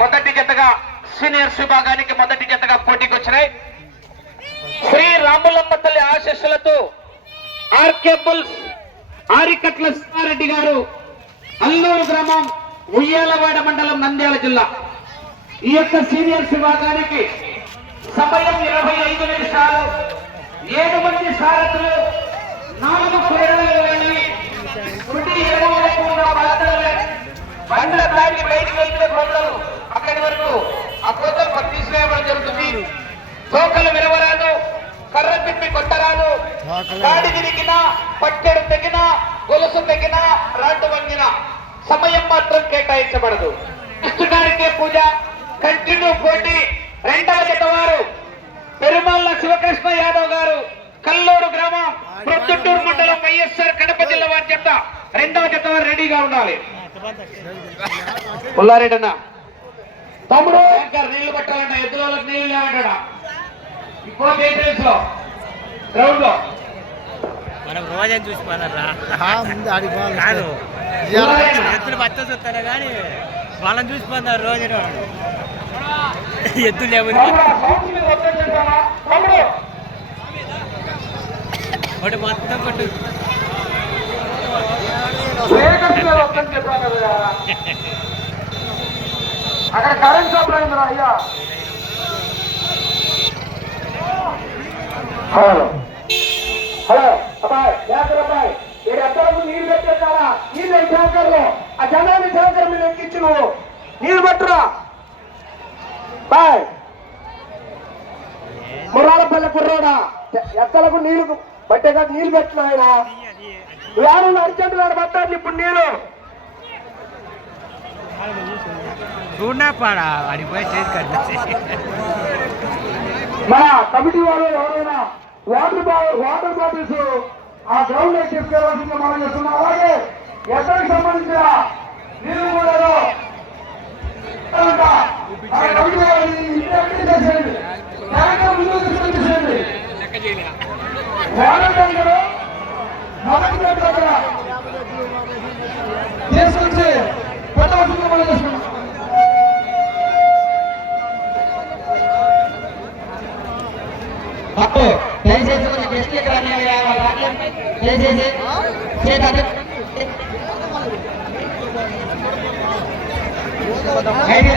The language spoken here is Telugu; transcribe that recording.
మొదటి జతగా సీనియర్స్ విభాగానికి మొదటి జతగా పోటీకి వచ్చినాయి. శ్రీ రాములమ్మ తల్లి ఆశీస్సులతో ఆర్కే బుల్స్ ఆరికట్ల రెడ్డి గారు, అల్లూరు గ్రామం, ఉయ్యాలవాడ మండలం, నంద్యాల జిల్లా. ఈ యొక్క సీనియర్స్ విభాగానికి సమయం 25 నిమిషాలు. 7 మంది సారథులు, 4 ప్రేరణలు వెళ్ళి కుడి ఎడమవైపు ఉన్న బండ దాటి బయటికి వెళ్తే కొండలు అక్కడి వరకు ఆ కోతలు తీసివేయడం జరుగుతుంది. తోకలు విరవరాదు, కర్ర తిప్పి కొట్టరాదు, గాడి తిరిగినా, పట్టెడు తెగినా, గొలుసు తెగినా, రాడ్డు వంగినా సమయం మాత్రం కేటాయించబడదు. ఇష్టగారికే పూజ, కంటిన్యూ పోటీ. రెండవ జత వారు పెరుమల్ల శివకృష్ణ యాదవ్ గారు, కల్లూరు గ్రామం, ప్రొద్దుటూరు మండలం, వైఎస్ఆర్ కడప జిల్లా వారి జత. రెండవ జత వారు రెడీగా ఉండాలి. పుల్లారెడ్డి అన్న, తమ్ముడు నీళ్లు పట్టాలంట, ఎద్దుల వాళ్ళకి నీళ్లు లేవంటాడా ఇప్పుడు గ్రౌండ్ లో మనం రోజని చూసిపోనారా ఎత్తులు పచ్చ చూస్తానే కానీ వాళ్ళని చూసిపోతున్నారు రోజు ఎద్దులు లేవు. ఒకటి మొత్తం కొట్టు అక్కడ కరెంట్ షాప్ అయిందిరా అయ్యా. హలో హలో అబ్బాయి, అబ్బాయి మీరు ఎక్కడకు నీళ్ళు పెట్టేస్తారా? నీళ్ళు ట్యాంకర్లో ఆ జనాన్ని ట్యాంకర్ మీద ఎక్కించి నువ్వు నీళ్ళు పట్టురా బాయ్. మురాలపల్లి కుర్రాడా, ఎక్కలకు నీళ్లు పట్టేగా నీళ్ళు పెట్టిన ఆయన వేరే అర్జెంట్ గారు పట్టాలి ఇప్పుడు నీళ్ళు. చూడపాడా అడిగిపోయి మన కమిటీ వారు ఎవరైనా వాటర్ బాటిల్స్ ఆ గ్రౌండ్ లో తీసుకెళ్లాల్సింది మనం చేస్తున్నాం. అలాగే ఎక్కడికి సంబంధించిన నీళ్ళు కూడా తీసుకొచ్చి పెట్టవలసింది మనం చేస్తున్నాం. దయచేసి కొంచెం గెస్ట్ ఇక్కడ దయచేసి ఐడి